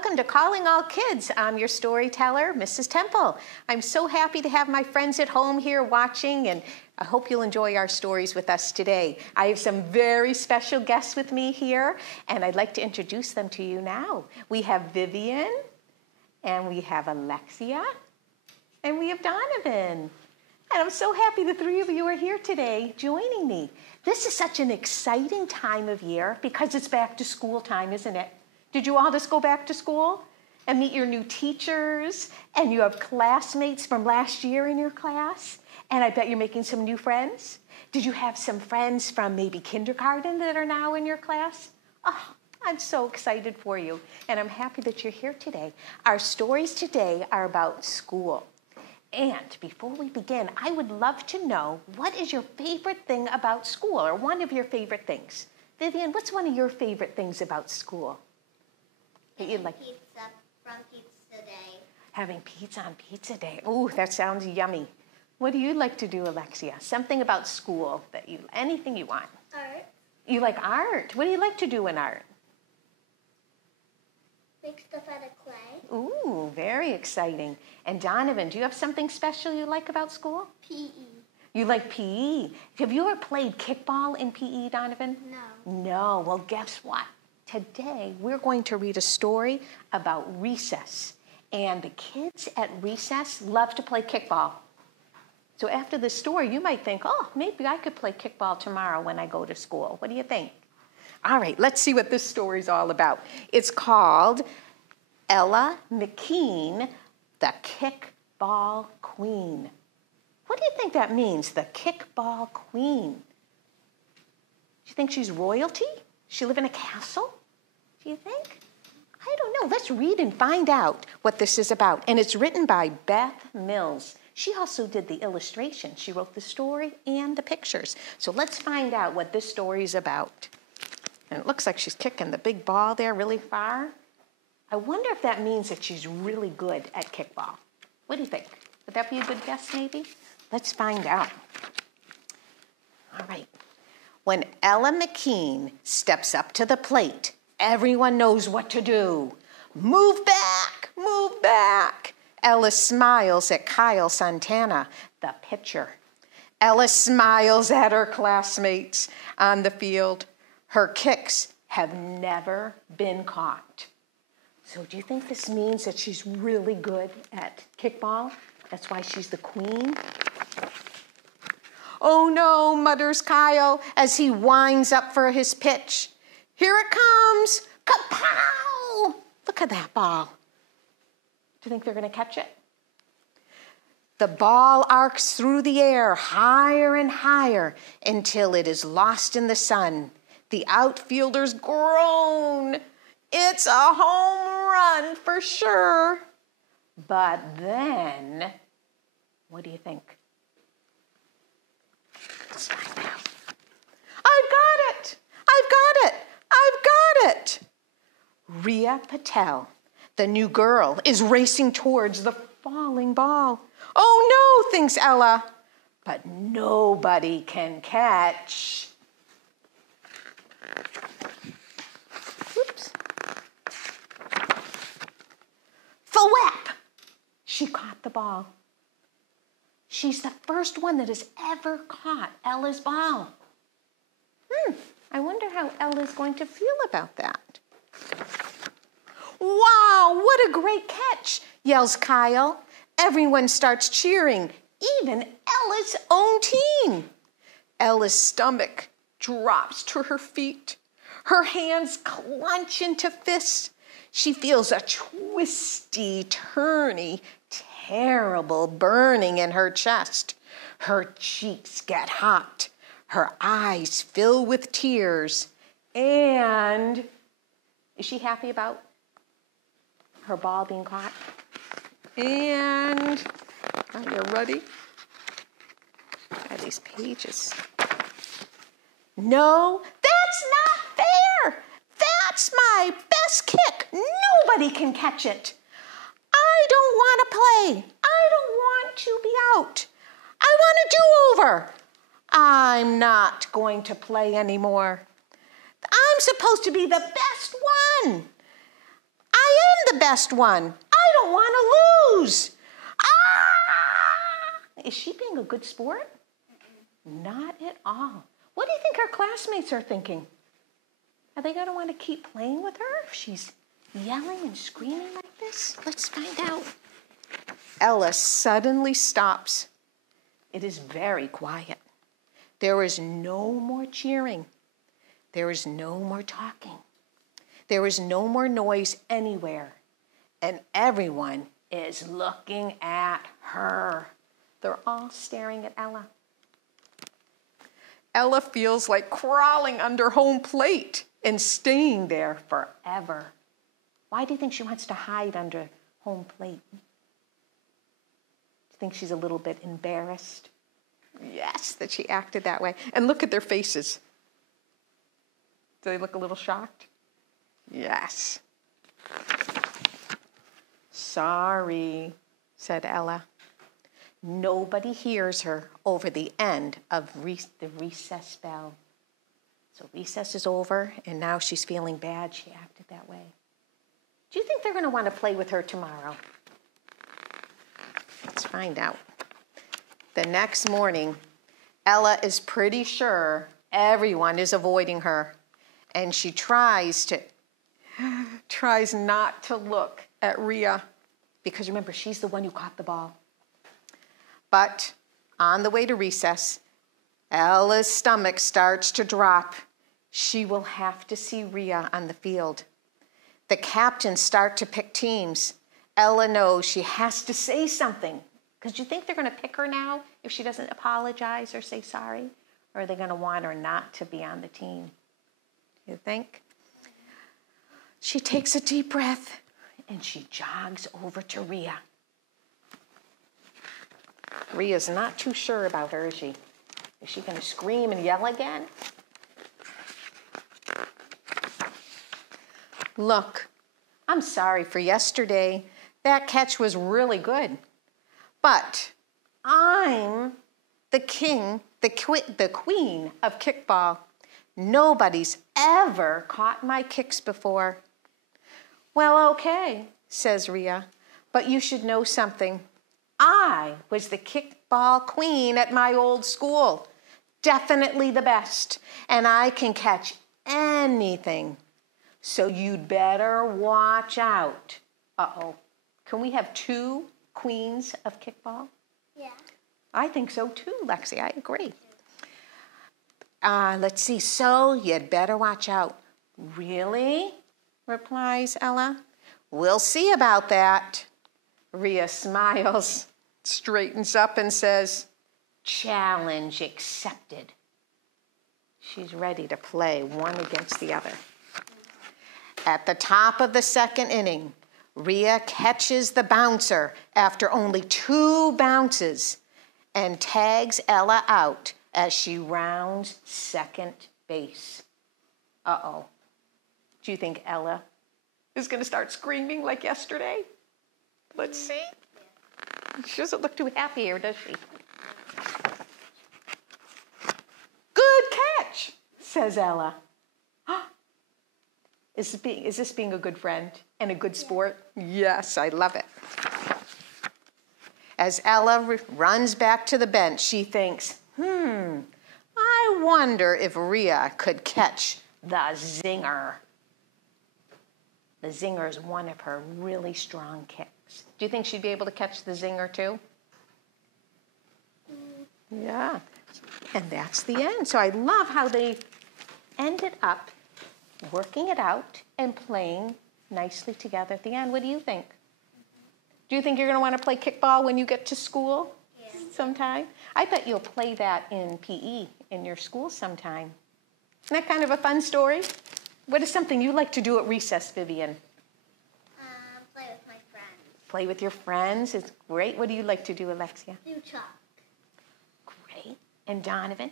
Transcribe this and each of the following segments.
welcome to Calling All Kids. I'm your storyteller, Mrs. Temple. I'm so happy to have my friends at home here watching, and I hope you'll enjoy our stories with us today. I have some very special guests with me here, and I'd like to introduce them to you now. We have Vivian, and we have Alexia, and we have Donovan. And I'm so happy the three of you are here today joining me. This is such an exciting time of year because it's back to school time, isn't it? Did you all just go back to school and meet your new teachers, and you have classmates from last year in your class? And I bet you're making some new friends. Did you have some friends from maybe kindergarten that are now in your class? Oh, I'm so excited for you, and I'm happy that you're here today. Our stories today are about school. And before we begin, I would love to know, what is your favorite thing about school, or one of your favorite things? Vivian, what's one of your favorite things about school? Pizza from Pizza Day. Having pizza on Pizza Day. Ooh, that sounds yummy. What do you like to do, Alexia? Something about school that anything you want. Art. You like art? What do you like to do in art? Make stuff out of clay. Ooh, very exciting. And Donovan, do you have something special you like about school? PE. You like PE. Have you ever played kickball in PE, Donovan? No. No. Well, guess what? Today, we're going to read a story about recess. And the kids at recess love to play kickball. So after this story, you might think, oh, maybe I could play kickball tomorrow when I go to school. What do you think? All right, let's see what this story's all about. It's called Ella McKean, the Kickball Queen. What do you think that means, the Kickball Queen? Do you think she's royalty? Does she live in a castle? Do you think? I don't know. Let's read and find out what this is about. And it's written by Beth Mills. She also did the illustration. She wrote the story and the pictures. So let's find out what this story is about. And it looks like she's kicking the big ball there really far. I wonder if that means that she's really good at kickball. What do you think? Would that be a good guess, maybe? Let's find out. All right. When Ella McKean steps up to the plate, everyone knows what to do. Move back, move back. Ella smiles at Kyle Santana, the pitcher. Ella smiles at her classmates on the field. Her kicks have never been caught. So do you think this means that she's really good at kickball? That's why she's the queen? Oh no, mutters Kyle as he winds up for his pitch. Here it comes! Kapow! Look at that ball. Do you think they're going to catch it? The ball arcs through the air higher and higher until it is lost in the sun. The outfielders groan. It's a home run for sure. But then, what do you think? Let's find out. I've got it! I've got it! I've got it! Rhea Patel, the new girl, is racing towards the falling ball. Oh no, thinks Ella, but nobody can catch. Oops. Thwap! She caught the ball. She's the first one that has ever caught Ella's ball. I wonder how Ella's going to feel about that. Wow, what a great catch, yells Kyle. Everyone starts cheering, even Ella's own team. Ella's stomach drops to her feet. Her hands clench into fists. She feels a twisty, turny, terrible burning in her chest. Her cheeks get hot. Her eyes fill with tears. And is she happy about her ball being caught? And are you ready? These pages. No, that's not fair. That's my best kick. Nobody can catch it. I don't want to play. I don't want to be out. I want a do-over. I'm not going to play anymore. I'm supposed to be the best one. I am the best one. I don't want to lose. Ah! Is she being a good sport? Not at all. What do you think her classmates are thinking? Are they going to want to keep playing with her if she's yelling and screaming like this? Let's find out. Ella suddenly stops. It is very quiet. There is no more cheering. There is no more talking. There is no more noise anywhere. And everyone is looking at her. They're all staring at Ella. Ella feels like crawling under home plate and staying there forever. Why do you think she wants to hide under home plate? Do you think she's a little bit embarrassed? Yes, that she acted that way. And look at their faces. Do they look a little shocked? Yes. Sorry, said Ella. Nobody hears her over the end of the recess bell. So recess is over, and now she's feeling bad. She acted that way. Do you think they're going to want to play with her tomorrow? Let's find out. The next morning, Ella is pretty sure everyone is avoiding her, and she tries not to look at Rhea, because remember, she's the one who caught the ball. But on the way to recess, Ella's stomach starts to drop. She will have to see Rhea on the field. The captains start to pick teams. Ella knows she has to say something. Because you think they're going to pick her now if she doesn't apologize or say sorry? Or are they going to want her not to be on the team? You think? She takes a deep breath and she jogs over to Rhea. Rhea's not too sure about her, is she? Is she going to scream and yell again? Look, I'm sorry for yesterday. That catch was really good. But I'm the king, the queen of kickball. Nobody's ever caught my kicks before. Well, okay, says Rhea, but you should know something. I was the kickball queen at my old school. Definitely the best. And I can catch anything. So you'd better watch out. Uh-oh. Can we have two queens of kickball? Yeah. I think so too, Lexi. I agree. Let's see. So you'd better watch out. Really? Replies Ella. We'll see about that. Rhea smiles, straightens up and says, challenge accepted. She's ready to play one against the other. At the top of the second inning, Rhea catches the bouncer after only 2 bounces and tags Ella out as she rounds second base. Uh-oh. Do you think Ella is going to start screaming like yesterday? Let's see. She doesn't look too happy here, does she? Good catch, says Ella. Is this being a good friend and a good sport? Yes, I love it. As Ella runs back to the bench, she thinks, I wonder if Rhea could catch the zinger. The zinger is one of her really strong kicks. Do you think she'd be able to catch the zinger too? Yeah. And that's the end. So I love how they ended up working it out and playing nicely together at the end. What do you think? Do you think you're going to want to play kickball when you get to school sometime? I bet you'll play that in PE in your school sometime. Isn't that kind of a fun story? What is something you like to do at recess, Vivian? Play with my friends. Play with your friends is great. What do you like to do, Alexia? Do chalk. Great. And Donovan?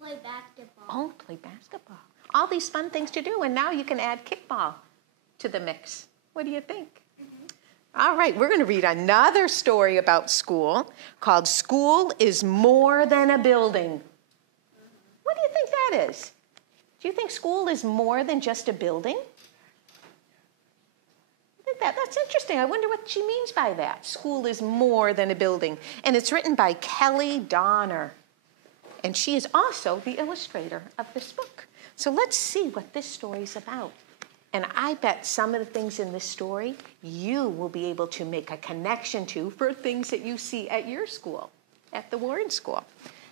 Play basketball. Oh, play basketball. All these fun things to do, and now you can add kickball to the mix. What do you think? All right, we're going to read another story about school called School is More Than a Building. What do you think that is? Do you think school is more than just a building? What That's interesting. I wonder what she means by that. School is more than a building. And it's written by Kelly Donner. And she is also the illustrator of this book. So let's see what this story is about. And I bet some of the things in this story you will be able to make a connection to for things that you see at your school, at the Warren School.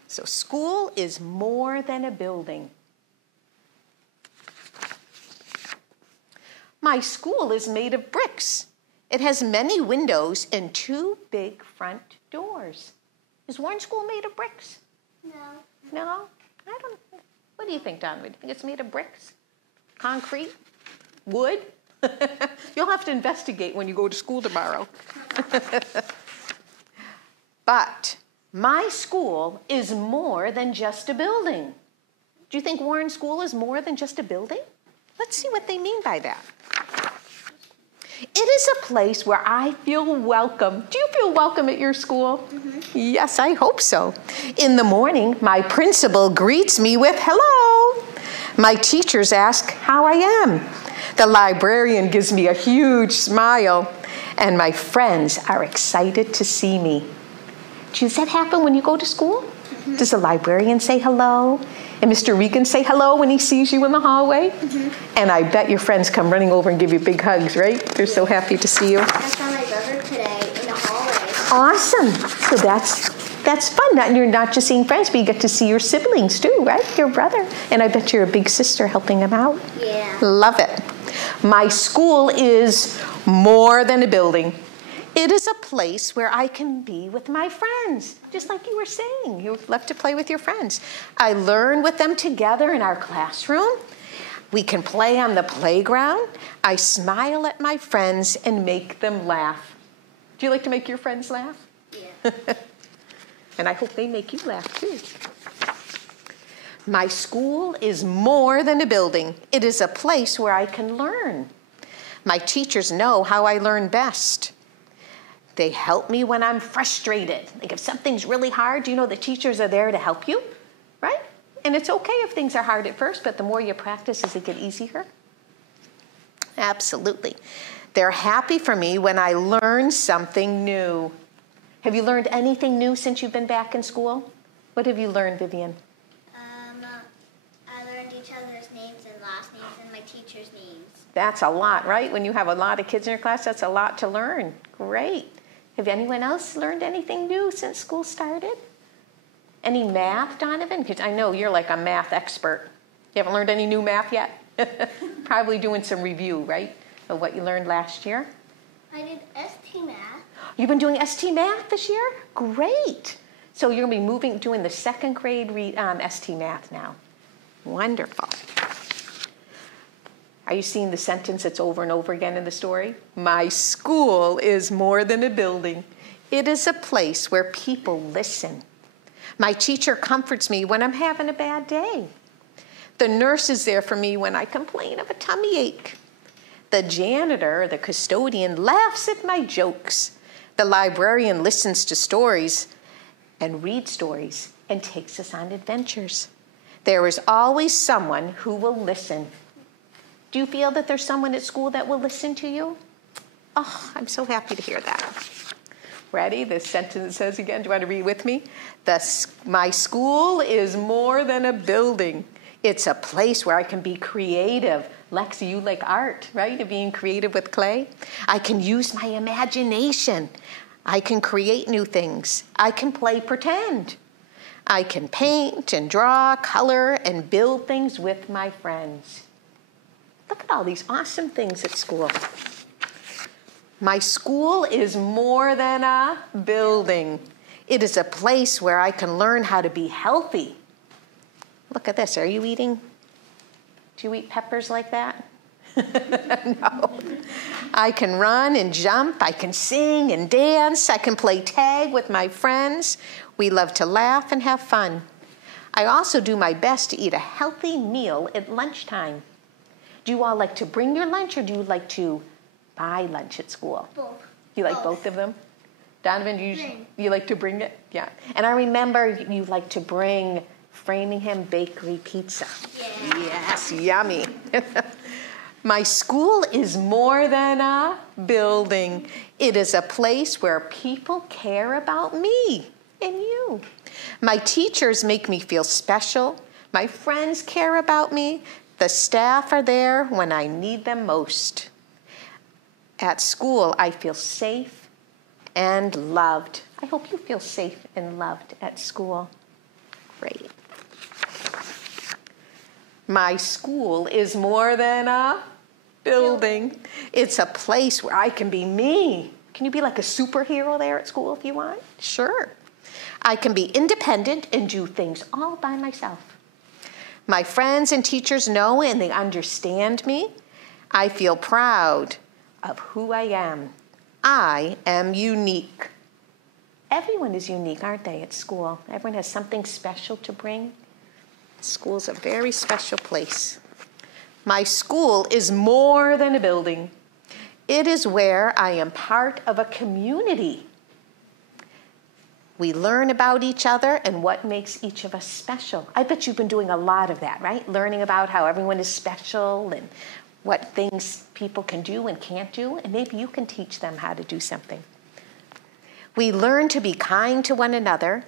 So school is more than a building. My school is made of bricks. It has many windows and 2 big front doors. Is Warren School made of bricks? No. No? I don't. What do you think, Don? Do you think it's made of bricks? Concrete? Wood? You'll have to investigate when you go to school tomorrow. But my school is more than just a building. Do you think Warren School is more than just a building? Let's see what they mean by that. It is a place where I feel welcome. Do you feel welcome at your school? Mm-hmm. Yes, I hope so. In the morning, my principal greets me with hello. My teachers ask how I am. The librarian gives me a huge smile. And my friends are excited to see me. Does that happen when you go to school? Mm-hmm. Does the librarian say hello? And Mr. Regan say hello when he sees you in the hallway? Mm-hmm. And I bet your friends come running over and give you big hugs, right? They're so happy to see you. I saw my brother today in the hallway. Awesome. So that's fun. You're not just seeing friends, but you get to see your siblings too, right? Your brother. And I bet you're a big sister helping him out. Yeah. Love it. My school is more than a building. It is a place where I can be with my friends, just like you were saying. You love to play with your friends. I learn with them together in our classroom. We can play on the playground. I smile at my friends and make them laugh. Do you like to make your friends laugh? Yeah. And I hope they make you laugh too. My school is more than a building. It is a place where I can learn. My teachers know how I learn best. They help me when I'm frustrated. Like if something's really hard, you know the teachers are there to help you, right? And it's okay if things are hard at first, but the more you practice, does it get easier? Absolutely. They're happy for me when I learn something new. Have you learned anything new since you've been back in school? What have you learned, Vivian? I learned each other's names and last names and my teacher's names. That's a lot, right? When you have a lot of kids in your class, that's a lot to learn. Great. Have anyone else learned anything new since school started? Any math, Donovan? Because I know you're like a math expert. You haven't learned any new math yet? Probably doing some review, right, of what you learned last year? I did ST Math. You've been doing ST Math this year? Great. So you're going to be doing the second grade ST Math now. Wonderful. Are you seeing the sentence that's over and over again in the story? My school is more than a building. It is a place where people listen. My teacher comforts me when I'm having a bad day. The nurse is there for me when I complain of a tummy ache. The janitor, the custodian, laughs at my jokes. The librarian listens to stories and reads stories and takes us on adventures. There is always someone who will listen. Do you feel that there's someone at school that will listen to you? Oh, I'm so happy to hear that. Ready? This sentence says again, do you want to read with me? My school is more than a building. It's a place where I can be creative. Lexi, you like art, right? You're being creative with clay. I can use my imagination. I can create new things. I can play pretend. I can paint and draw, color, and build things with my friends. Look at all these awesome things at school. My school is more than a building. It is a place where I can learn how to be healthy. Look at this. Are you eating? Do you eat peppers like that? No. I can run and jump. I can sing and dance. I can play tag with my friends. We love to laugh and have fun. I also do my best to eat a healthy meal at lunchtime. Do you all like to bring your lunch or do you like to buy lunch at school? Both. You like both of them? Donovan, you like to bring it? Yeah. And I remember you like to bring Framingham Bakery pizza. Yeah. Yes, yummy. My school is more than a building. It is a place where people care about me and you. My teachers make me feel special. My friends care about me. The staff are there when I need them most. At school, I feel safe and loved. I hope you feel safe and loved at school. Great. My school is more than a building. It's a place where I can be me. Can you be like a superhero there at school if you want? Sure. I can be independent and do things all by myself. My friends and teachers know and they understand me. I feel proud of who I am. I am unique. Everyone is unique, aren't they, at school? Everyone has something special to bring. School's a very special place. My school is more than a building. It is where I am part of a community. We learn about each other and what makes each of us special. I bet you've been doing a lot of that, right? Learning about how everyone is special and what things people can do and can't do, and maybe you can teach them how to do something. We learn to be kind to one another.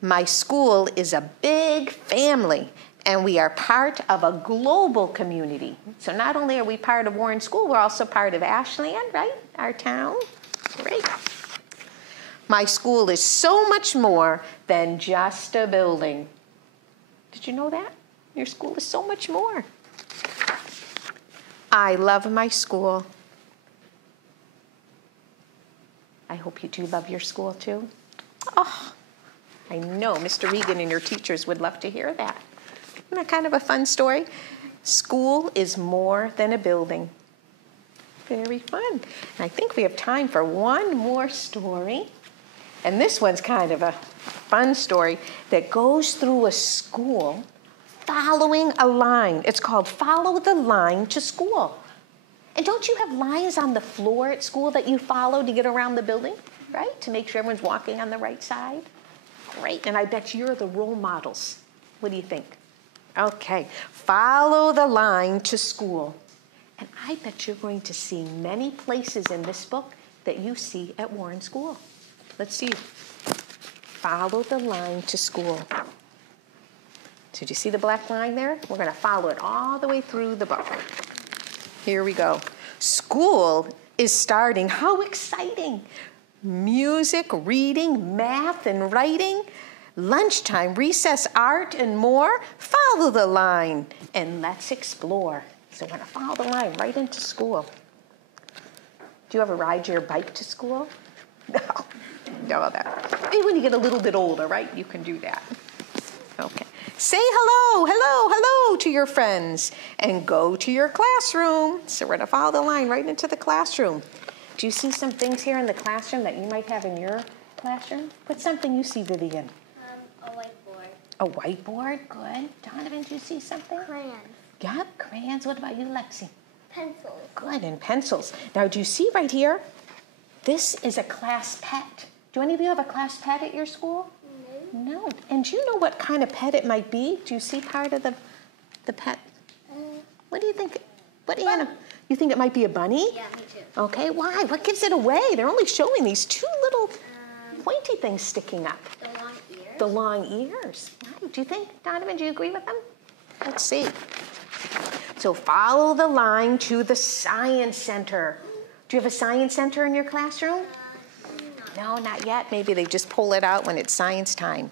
My school is a big family, and we are part of a global community. So not only are we part of Warren School, we're also part of Ashland, right? Our town. Great. My school is so much more than just a building. Did you know that? Your school is so much more. I love my school. I hope you do love your school too. Oh, I know Mr. Regan and your teachers would love to hear that. Isn't that kind of a fun story? School is more than a building. Very fun. And I think we have time for one more story. And this one's kind of a fun story that goes through a school following a line. It's called Follow the Line to School. And don't you have lines on the floor at school that you follow to get around the building, right? To make sure everyone's walking on the right side? Great. And I bet you're the role models. What do you think? Okay. Follow the line to school. And I bet you're going to see many places in this book that you see at Warren School. Let's see. Follow the line to school. So did you see the black line there? We're going to follow it all the way through the book. Here we go. School is starting. How exciting. Music, reading, math, and writing. Lunchtime, recess, art, and more. Follow the line and let's explore. So we're going to follow the line right into school. Do you ever ride your bike to school? No. No, that. Maybe when you get a little bit older, right? You can do that. Okay. Say hello, hello, hello to your friends and go to your classroom. So we're going to follow the line right into the classroom. Do you see some things here in the classroom that you might have in your classroom? What's something you see, Vivian? A whiteboard. A whiteboard? Good. Donovan, do you see something? Crayons. Yeah, crayons. What about you, Lexi? Pencils. Good, and pencils. Now, do you see right here? This is a class pet. Do any of you have a class pet at your school? No. And do you know what kind of pet it might be? Do you see part of the pet? What do you think? What animal? You think it might be a bunny? Yeah, me too. Okay, why? What gives it away? They're only showing these two little pointy things sticking up. The long ears. The long ears. Right. Do you think, Donovan, do you agree with them? Let's see. So follow the line to the science center. Do you have a science center in your classroom? No, not yet. Maybe they just pull it out when it's science time.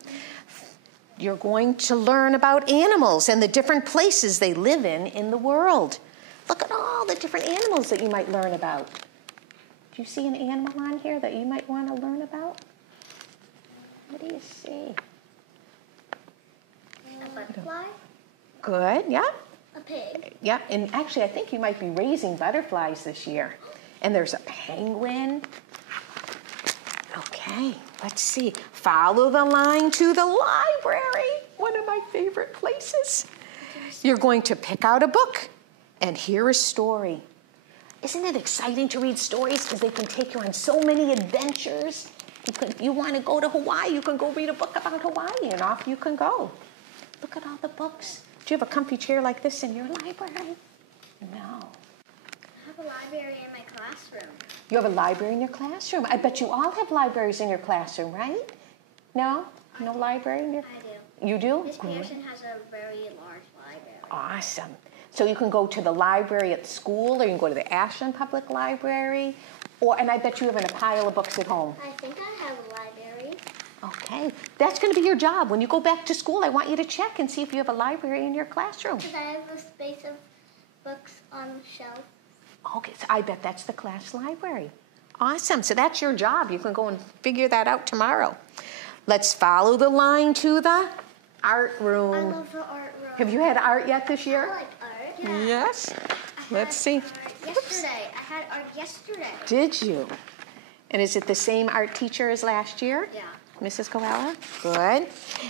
You're going to learn about animals and the different places they live in the world. Look at all the different animals that you might learn about. Do you see an animal on here that you might want to learn about? What do you see? A butterfly. Good, yeah. A pig. Yeah, and actually I think you might be raising butterflies this year. And there's a penguin. Okay, let's see. Follow the line to the library, one of my favorite places. You're going to pick out a book and hear a story. Isn't it exciting to read stories because they can take you on so many adventures? You want to go to Hawaii, you can go read a book about Hawaii and off you can go. Look at all the books. Do you have a comfy chair like this in your library? No. a library in my classroom. You have a library in your classroom. I bet you all have libraries in your classroom, right? No? No library in your... I do. You do? Miss Pearson has a very large library. Awesome. So you can go to the library at school, or you can go to the Ashland Public Library, and I bet you have a pile of books at home. I think I have a library. Okay. That's going to be your job. When you go back to school, I want you to check and see if you have a library in your classroom. Because I have a space of books on the shelf. Okay, so I bet that's the class library. Awesome. So that's your job. You can go and figure that out tomorrow. Let's follow the line to the art room. I love the art room. Have you had art yet this I year? like art. Yeah. Yes. Let's see. Yesterday. I had art yesterday. Did you? And is it the same art teacher as last year? Yeah. Mrs. Coella? Good.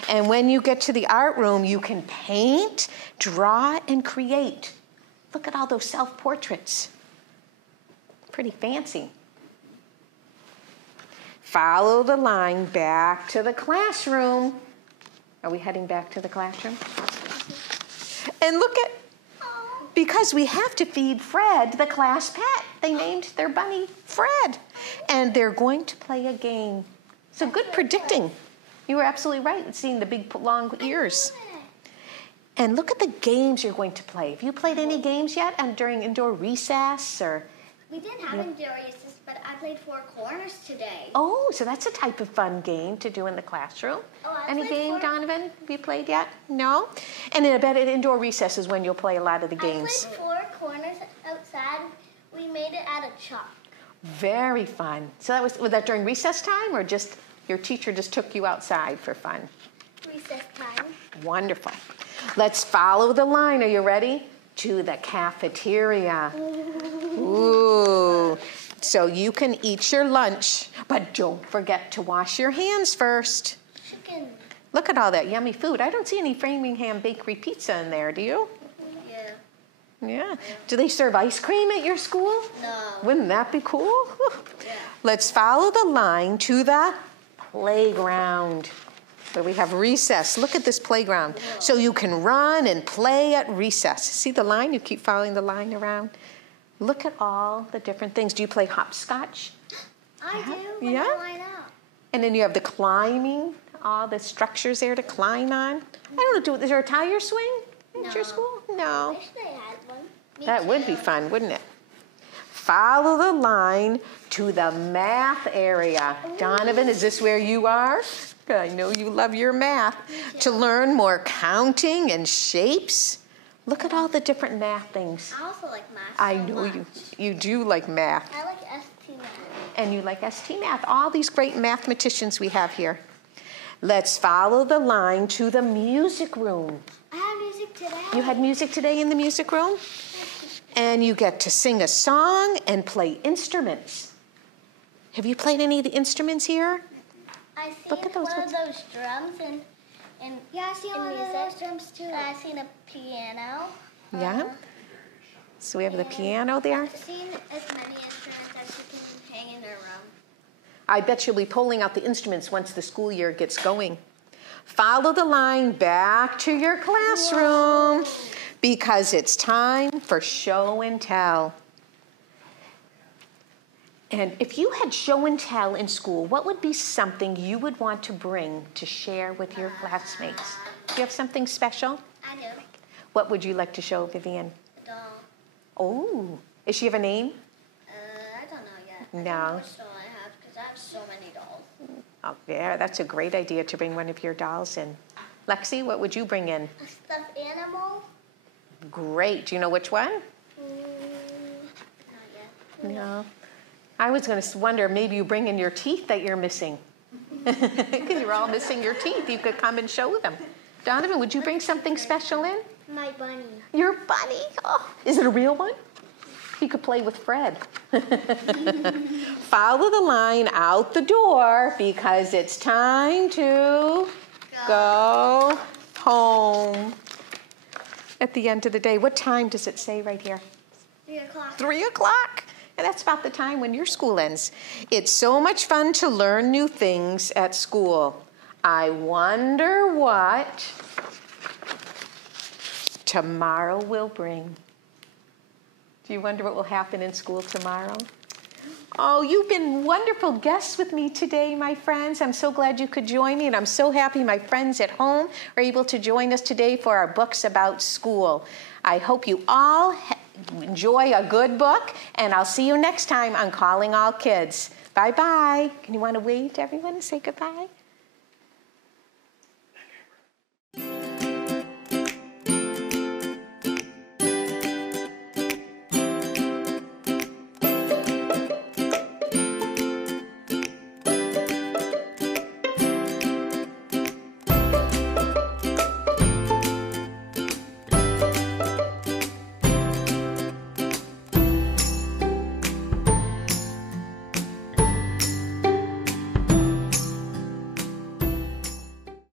And when you get to the art room, you can paint, draw, and create. Look at all those self-portraits. Pretty fancy. Follow the line back to the classroom. Are we heading back to the classroom? And look at, because we have to feed Fred the class pet. They named their bunny Fred. And they're going to play a game. So good predicting. You were absolutely right, seeing the big long ears. And look at the games you're going to play. Have you played any games yet during indoor recess or? We didn't have indoor recess, but I played Four Corners today. Oh, so that's a type of fun game to do in the classroom. Oh, Any game, Donovan, have you played yet? No? And I bet at indoor recess is when you'll play a lot of the games. I played Four Corners outside. We made it out of chalk. Very fun. So was that during recess time or just your teacher just took you outside for fun? Recess time. Wonderful. Let's follow the line. Are you ready? To the cafeteria. Ooh. So you can eat your lunch, but don't forget to wash your hands first. Chicken. Look at all that yummy food. I don't see any Framingham Bakery pizza in there, do you? Yeah. Yeah. Do they serve ice cream at your school? No. Wouldn't that be cool? Yeah. Let's follow the line to the playground, where we have recess. Look at this playground. So you can run and play at recess. See the line? You keep following the line around. Look at all the different things. Do you play hopscotch? I do. Yeah? Line up. And then you have the climbing, all the structures there to climb on. I don't know, is there a tire swing at your school? I No. wish they had one. Me That would be too. fun, wouldn't it? Follow the line to the math area. Donovan, is this where you are? I know you love your math. To learn more counting and shapes. Look at all the different math things. I also like math. I so know much. you do like math. I like ST math. And you like ST math. All these great mathematicians we have here. Let's follow the line to the music room. I had music today. You had music today in the music room? And you get to sing a song and play instruments. Have you played any of the instruments here? I Look at seen those one ones. of those drums and yeah, I seen one of those drums too. I seen a piano. Yeah? So we have the piano there. I've seen as many instruments as you can hang in a room. I bet you'll be pulling out the instruments once the school year gets going. Follow the line back to your classroom because it's time for show and tell. And if you had show and tell in school, what would be something you would want to bring to share with your classmates? Do you have something special? I do. What would you like to show Vivian? A doll. Oh, does she have a name? I don't know yet. I No. don't know which doll I have because I have so many dolls. Oh, yeah, that's a great idea to bring one of your dolls in. Lexi, what would you bring in? A stuffed animal? Great. Do you know which one? Not yet. No. I was going to wonder, maybe you bring in your teeth that you're missing. Because you're all missing your teeth. You could come and show them. Donovan, would you bring something special in? My bunny. Your bunny? Oh, is it a real one? He could play with Fred. Follow the line out the door because it's time to go home. At the end of the day, what time does it say right here? 3 o'clock. 3 o'clock. And that's about the time when your school ends. It's so much fun to learn new things at school. I wonder what tomorrow will bring. Do you wonder what will happen in school tomorrow? Oh, you've been wonderful guests with me today, my friends. I'm so glad you could join me, and I'm so happy my friends at home are able to join us today for our books about school. I hope you all enjoy a good book, and I'll see you next time on Calling All Kids. Bye-bye. Can you want to wave to everyone and say goodbye?